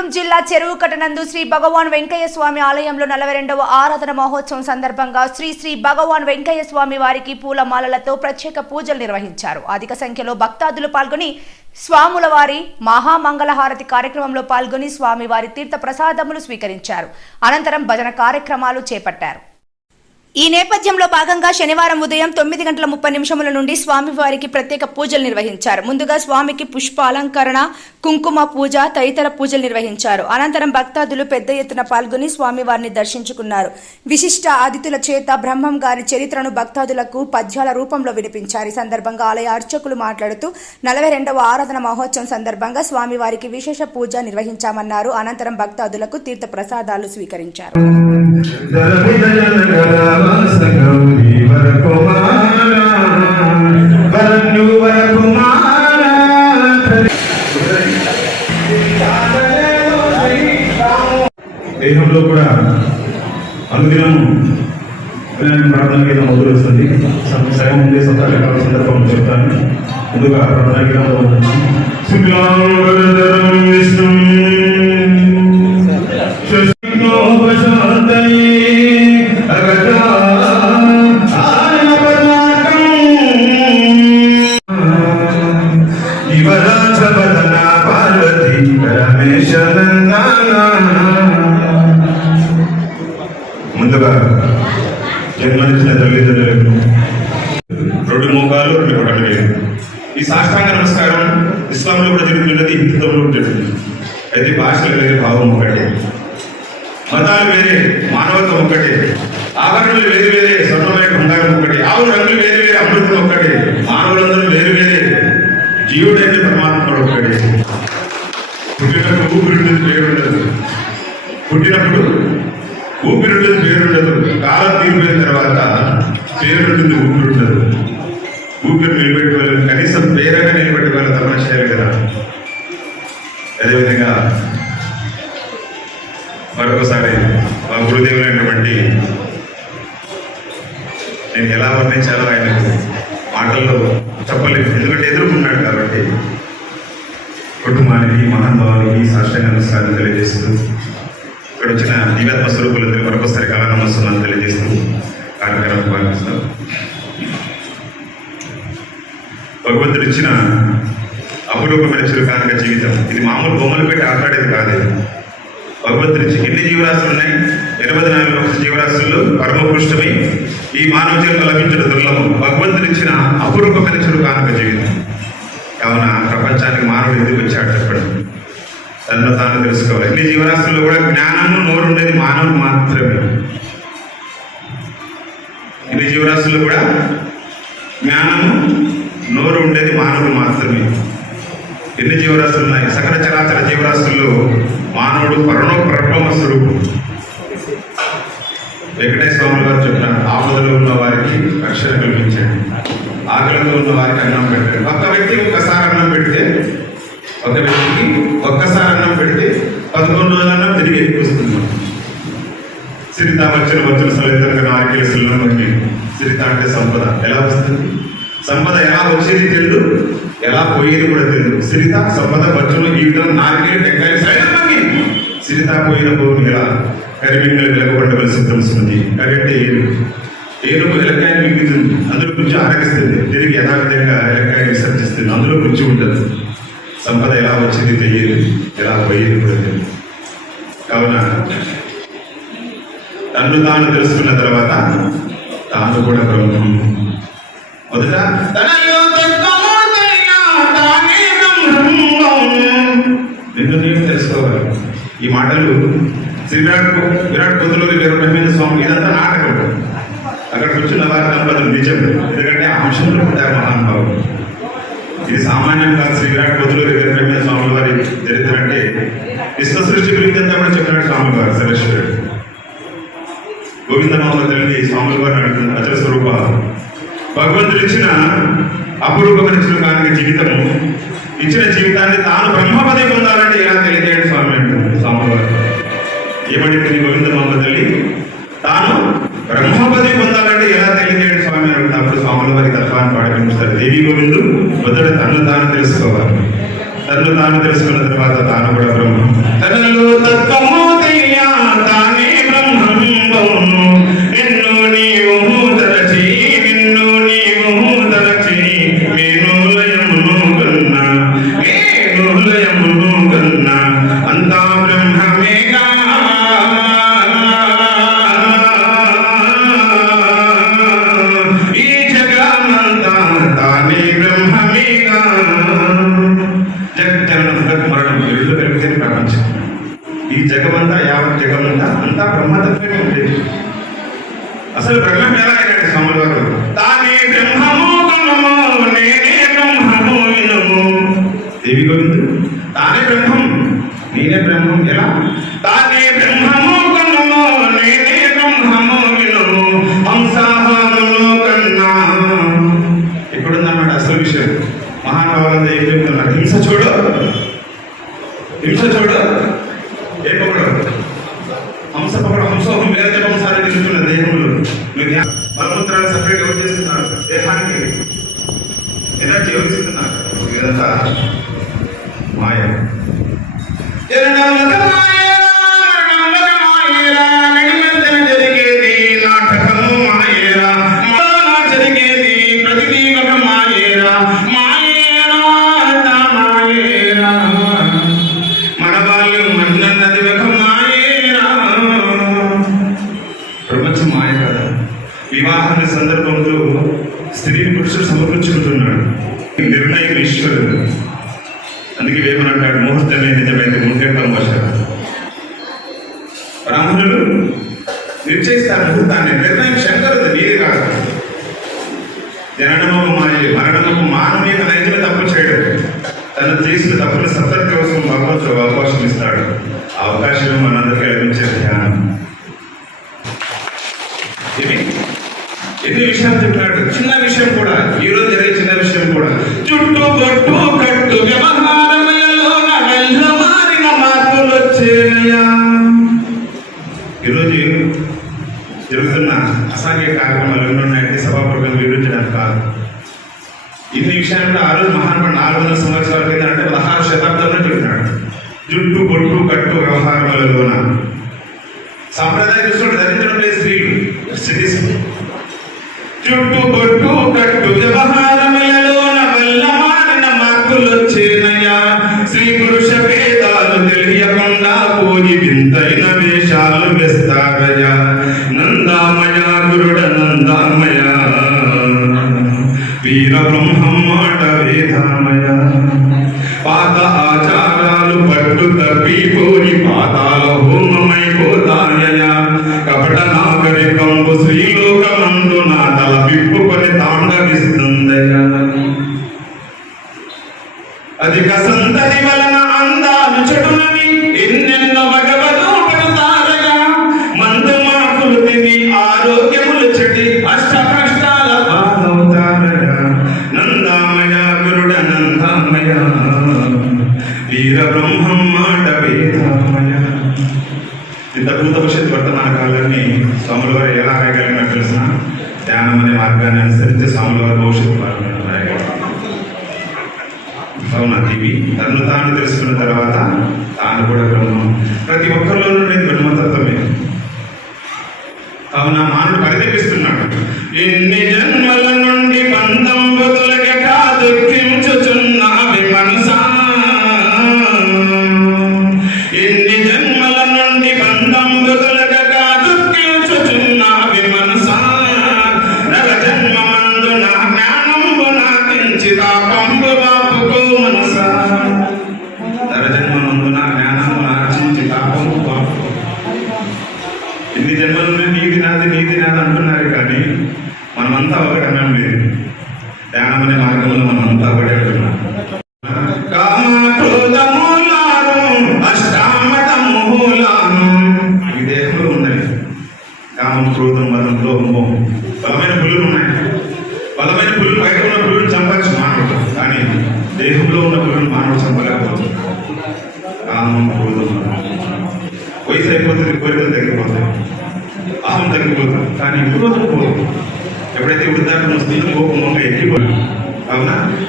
అనంతపురం జిల్లా చెరువు కట్టనందు శ్రీ భగవాన్ వెంకయ్య స్వామి ఆలయంలో నలభై రెండవ ఆరాధన మహోత్సవం సందర్భంగా శ్రీ శ్రీ భగవాన్ వెంకయ్య స్వామి వారికి పూలమాలలతో ప్రత్యేక పూజలు నిర్వహించారు. అధిక సంఖ్యలో భక్తాదులు పాల్గొని స్వాముల వారి మహామంగళహారతి కార్యక్రమంలో పాల్గొని స్వామివారి తీర్థ ప్రసాదములు స్వీకరించారు. అనంతరం భజన కార్యక్రమాలు చేపట్టారు. ఈ నేపథ్యంలో భాగంగా శనివారం ఉదయం తొమ్మిది గంటల ముప్పై నిమిషముల నుండి స్వామివారికి ప్రత్యేక పూజలు నిర్వహించారు. ముందుగా స్వామికి పుష్పాలంకరణ కుంకుమ పూజ తదితర పూజలు నిర్వహించారు. అనంతరం భక్తాదులు పెద్ద ఎత్తున పాల్గొని స్వామివారిని దర్శించుకున్నారు. విశిష్ట అతిథుల చేత బ్రహ్మం గారి చరిత్రను భక్తాదులకు పద్యాల రూపంలో వినిపించారు. ఈ సందర్భంగా ఆలయ అర్చకులు మాట్లాడుతూ నలభై రెండవ ఆరాధన మహోత్సవం సందర్భంగా స్వామివారికి విశేష పూజ నిర్వహించామన్నారు. అనంతరం భక్తాదులకు తీర్థ ప్రసాదాలు స్వీకరించారు. దేహంలో కూడా అనుదినం ప్రార్థన గీతం వదిలేస్తుంది సగం సగం ముందే సత్తాల సందర్భం చెప్తాను. ముందుగా ప్రార్థన గీతం శుక్లాంబరధరం విష్ణుం రెండు రెండు వేరు ఈ సాష్టాంగ నమస్కారం ఇస్లాంలో కూడా జరుగుతున్నది హిందువులో జరుగుతుంది. అయితే భాషలు వేరే భావం ఒకటే. మతాలు వేరే మానవత్వం ఒకటే. ఆభరణలు వేరు వేరే స్వర్ణమైన బంగారం ఒకటి. ఆవు రంగులు వేరు వేరే అమృతం ఒక్కటే మానవులందరూ వేరు వేరే. జీవుడైన పరమాత్మ ఒక్కటే పుట్టినప్పుడు ఊపిరి పేరు ఉండదు. పుట్టినప్పుడు ఊపిరి పేరుండదు కాలం తీరిపోయిన తర్వాత పేరు ఉంటుంది ఊపిరి ఉండదు. ఊపిరి నిలబెట్టి వాళ్ళు కనీసం పేరైనా నిలబెట్టి వాళ్ళు తపన చేయాలి కదా. అదేవిధంగా మరొకసారి మా గురుదేవులైనటువంటి నేను ఎలా వర్ణించాలో ఆయనకు మాటల్లో చెప్పలేదు. ఎందుకంటే ఎదుర్కొన్నాడు కాబట్టి కుటుంబానికి మహానుభావానికి సాష్టంగా నమస్కారం తెలియజేస్తూ ఇక్కడ వచ్చిన దివ్యాత్మ స్వరూపులందరూ మరొకసారి కళా నమస్కారం తెలియజేస్తూ కార్యక్రమం పాటిస్తాం భగవంతుడు ఇచ్చిన అపురూపమైన కారణంగా జీవితం. ఇది మామూలు బొమ్మలు పెట్టి ఆట్లాడేది కాదు. భగవంతుడి ఇచ్చి ఎన్ని జీవరాశులు ఉన్నాయి? ఇరవై నాలుగు లక్షల జీవరాశుల్లో పరమపృష్టమై ఈ మానవ జన్మ లభించడం దుర్లభం. భగవంతుడు ఇచ్చిన అపురూపమైన చురుకానిక జీవితం. కావున ప్రపంచానికి మానవుడు ఎందుకు వచ్చాడు చెప్పడం. తనను తాను తెలుసుకోవాలి. ఎన్ని జీవరాశుల్లో కూడా జ్ఞానము నోరు ఉండేది మానవుడు మాత్రమే. ఇన్ని జీవరాశుల్లో కూడా జ్ఞానము నోరు ఉండేది మానవుడు మాత్రమే. ఎన్ని జీవరాశులు ఉన్నాయి సకల చరాచర జీవరాశుల్లో మానవుడు పరణో పరబ్రహ్మ స్వరూపుడు వెంకటేశ్వర స్వామి గారు చెప్పినారు ఆపదలో ఉన్న వారికి రక్షణ కల్పించండి. ఆకలితో ఉన్న వారికి అన్నం పెట్టండి. ఒక్క వ్యక్తికి ఒక్కసారి అన్నం పెడితే ఒక వ్యక్తికి ఒక్కసారి అన్నం పెడితే పదకొండు రోజులన్నా తిరిగి ఎక్కువ సిరిత వచ్చిన వచ్చిన సలితంగా నారికేల సిల్లంలోకి సిరిత అంటే సంపద. ఎలా వస్తుంది? సంపద ఎలా వచ్చేది తెలియదు ఎలా పోయేది కూడా తెలియదు సిరిత సంపద వచ్చును ఈ విధంగా నాకే టెంకాయ సైలంలోకి సిరిత పోయిన భూమి ఎలా? కరిమింగలు వెలగబడవలసి తెలుస్తుంది కాబట్టి ఏనుగు ఎలక్కాయ మిగుతుంది. అందులో కొంచెం ఆరగిస్తుంది. తిరిగి యథావిధంగా ఎలక్కాయ విసర్జిస్తుంది. అందులో గురించి ఉండదు. సంపద ఎలా వచ్చింది తెలియదు. ఎలా పోయేది కూడా తెలియదు. కావున తన్ను తాను తెలుసుకున్న తర్వాత తాను కూడా బ్రహ్మం. మొదట తనలో తత్వమూర్తైన తానే నిన్ను నేను తెలుసుకోవాలి. ఈ మాటలు శ్రీ విరాట్ విరాట్ పొందులోని వీర బ్రహ్మేంద్ర స్వామి ఇదంతా నాటకం. అక్కడ కూర్చున్న వారి దంపతులు నిజం. ఎందుకంటే ఆ అంశంలో పుట్టారు మహానుభావులు. ఇది సామాన్యం కాదు శ్రీ విరాట్ పొందులూరి వీర బ్రహ్మేంద్ర స్వామి వారి చరిత్ర అంటే విశ్వ సృష్టి గురించి అంతా కూడా చెప్పినాడు స్వామి వారు సరేశ్వరుడు గోవిందమామ తల్లి స్వామి వారిని అడుగుతుంది అచల స్వరూపాలు. భగవంతుడు ఇచ్చిన అపురూపమైన జీవితము ఇచ్చిన జీవితాన్ని తాను బ్రహ్మపదే అంతా అసలు బ్రహ్మం ఎలా అయినాడు స్వాముల వారు తానే బ్రహ్మము బ్రహ్మము నేనే బ్రహ్మము వినము. దేవి గోవిందు తానే బ్రహ్మం నేనే బ్రహ్మం ఎలా? తానే బ్రహ్మము బ్రహ్మము నేనే బ్రహ్మము వినము. హంసాహారము కన్నా. ఇక్కడుందన్నమాట అసలు విషయం? మహానుభావులంతా ఏం చెప్తున్నారు? హింస చూడు. హింస చూడు. ఏ హంస హంసోహం వేద జపంసారి తిరుగుతున్న దేహంలో మీకు యా- సపరేట్ ఎవరు చేస్తున్నారు? దేహానికి ఎనర్జీ ఎవరు ఇస్తున్నారు ఇదంతా మాయ. జననము మరియు మరణము మానవీయ నైతిక తప్పు చేయడం తను చేసిన తప్పుల సత్సత్య కోసం భగవంతుడు అవకాశం ఇస్తాడు. అవకాశం మనందరికీ లభించే ధ్యానం. ఇది ఎన్ని విషయాలు చెప్పినాడు చిన్న విషయం కూడా. ఈ రోజు జరిగే చిన్న విషయం కూడా. చుట్టూ కొట్టు కట్టు వ్యవహారములలో వెళ్ళ మారిన మార్పులు వచ్చేనయ్యా. ఈరోజు జరుగుతున్న అసాంఘిక కార్యక్రమాలు ఎన్నున్నాయంటే సభాపూర్వకంగా వివరించడానికి కాదు. ఇన్ని విషయాలు ఆ రోజు మహానుభావుడు నాలుగు వందల సంవత్సరాల కింద అంటే పదహారు శతాబ్దంలో చెప్పినాడు జుట్టు బొట్టు కట్టు వ్యవహారములలోన సాంప్రదాయ చూసుకుంటే ధరించడం లేదు స్త్రీలు. స్థితి జుట్టు బొట్టు కట్టు వ్యవహారములలోన వల్ల మారిన మార్పులు మార్పులొచ్చేనయ్యా. స్త్రీ పురుష భేదాలు తెలియకుండా పోయి వింతైన అధిక సంతతి వలన అందాలు చెడునని ఎన్నెన్నో మగవలు పడతారగా మందు మాకులు తిని ఆరోగ్యములు చెడి అష్ట కష్టాల పాలవుతారగా నందామయ గురుడ నందామయ. వీర బ్రహ్మం మాట వేదామయ. ఇంత భూత భవిష్యత్ వర్తమాన కాలాన్ని స్వాముల వారు ఎలా రాయగలిగినా తెలిసిన ధ్యానం అనే మార్గాన్ని అనుసరించి స్వాముల వారి భవిష్యత్తు కాలాన్ని రాయగలరు అవునా ఇవి తను తాను తెలుసుకున్న తర్వాత తాను కూడా బ్రహ్మం. ప్రతి ఒక్కరిలో ఉండేది బ్రహ్మతత్వమే. అవునా మానవుడు పరితపిస్తున్నాడు ఎన్ని జన్మల నుండి బంధం కాదు దుఃఖించుచున్నావి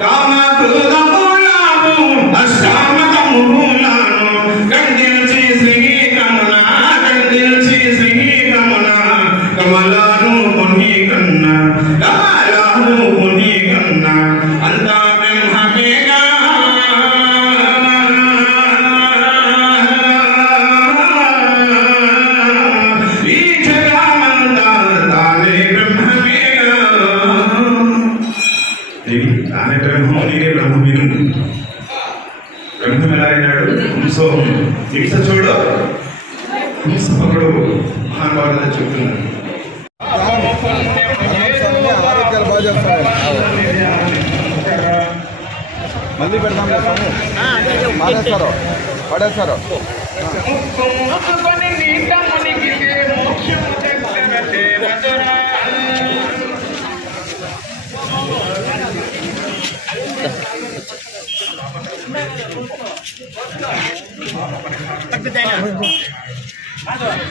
వృద్ధాప్యం విను బ్రహ్మం ఎలా అయినాడు హంసోహం హింస చూడు హింస ఒకడు మహాభారత చెప్తున్నాడు.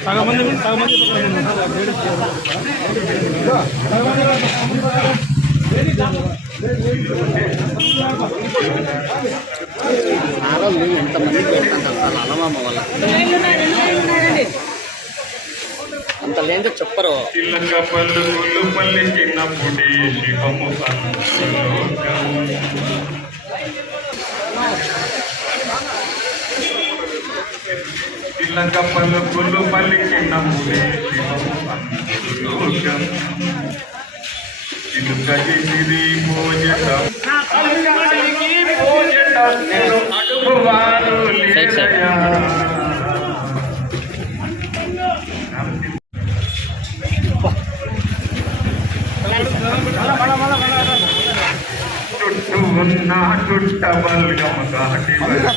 ఆరోగ్యాలు బాగా చేస్తాయి మళ్ళీ పెడతాం స్వామి మానేస్తారు పడేస్తారు అంత లేని చెప్పరు తిల్లక పలుకులు పలికినప్పుడే శివము అందులోకము. తిల్లక పలుకులు పలికినప్పుడే శివము అందులోకము. చిలుకకి సిరి భోజనం అలకానికి భోజనం నేను అడుగువారు లేరయ్యా. చుట్టూ ఉన్న చుట్టబల్గము దాటి మళ్ళీ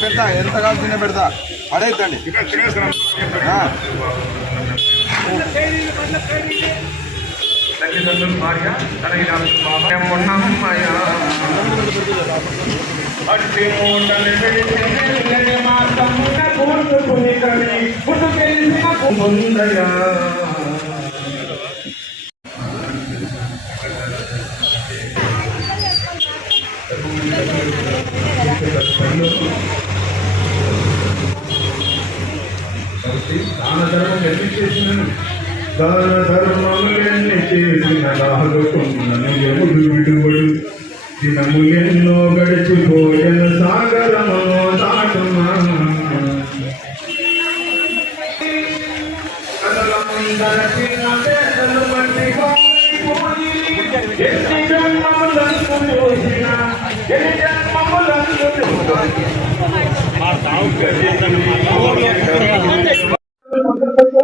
పెడతా ఎంత కావాల్సిందే పెడతా. పడేద్దండి. ఆ. తల్లిదండ్రుల భార్య తనకి ముందయా దాన ధర్మం ఎన్ని చేసినను దాన చేసిన లాగుకున్నను ఎముడు విడువడు దినములెన్నో గడిచిపోయను సాగరమును దాటుమా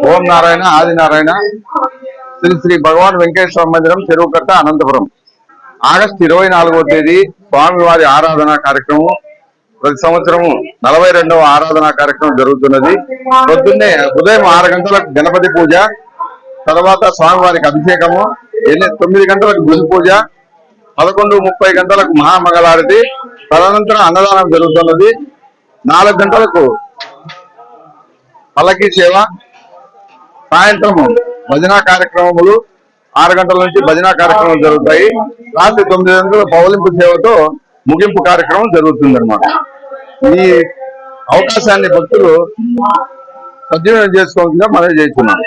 ఓం నారాయణ ఆది నారాయణ. శ్రీ శ్రీ భగవాన్ వెంకటేశ్వర మందిరం చెరువు కట్ట అనంతపురం. ఆగస్టు ఇరవై నాలుగవ తేదీ స్వామివారి ఆరాధన కార్యక్రమం. ప్రతి సంవత్సరము నలభై రెండవ ఆరాధన కార్యక్రమం జరుగుతున్నది. పొద్దున్నే ఉదయం ఆరు గంటలకు గణపతి పూజ తర్వాత స్వామివారికి అభిషేకము ఎన్ని తొమ్మిది గంటలకు గుడి పూజ పదకొండు ముప్పై గంటలకు మహామగలారతి తదనంతరం అన్నదానం జరుగుతున్నది. నాలుగు గంటలకు పల్లకి సేవ సాయంత్రం భజన కార్యక్రమములు ఆరు గంటల నుంచి భజన కార్యక్రమాలు జరుగుతాయి. రాత్రి తొమ్మిది గంటల పౌలింపు సేవతో ముగింపు కార్యక్రమం జరుగుతుంది ఈ అవకాశాన్ని భక్తులు సద్వినియోగం చేసుకోవాల్సిందిగా మనం చేస్తున్నాం.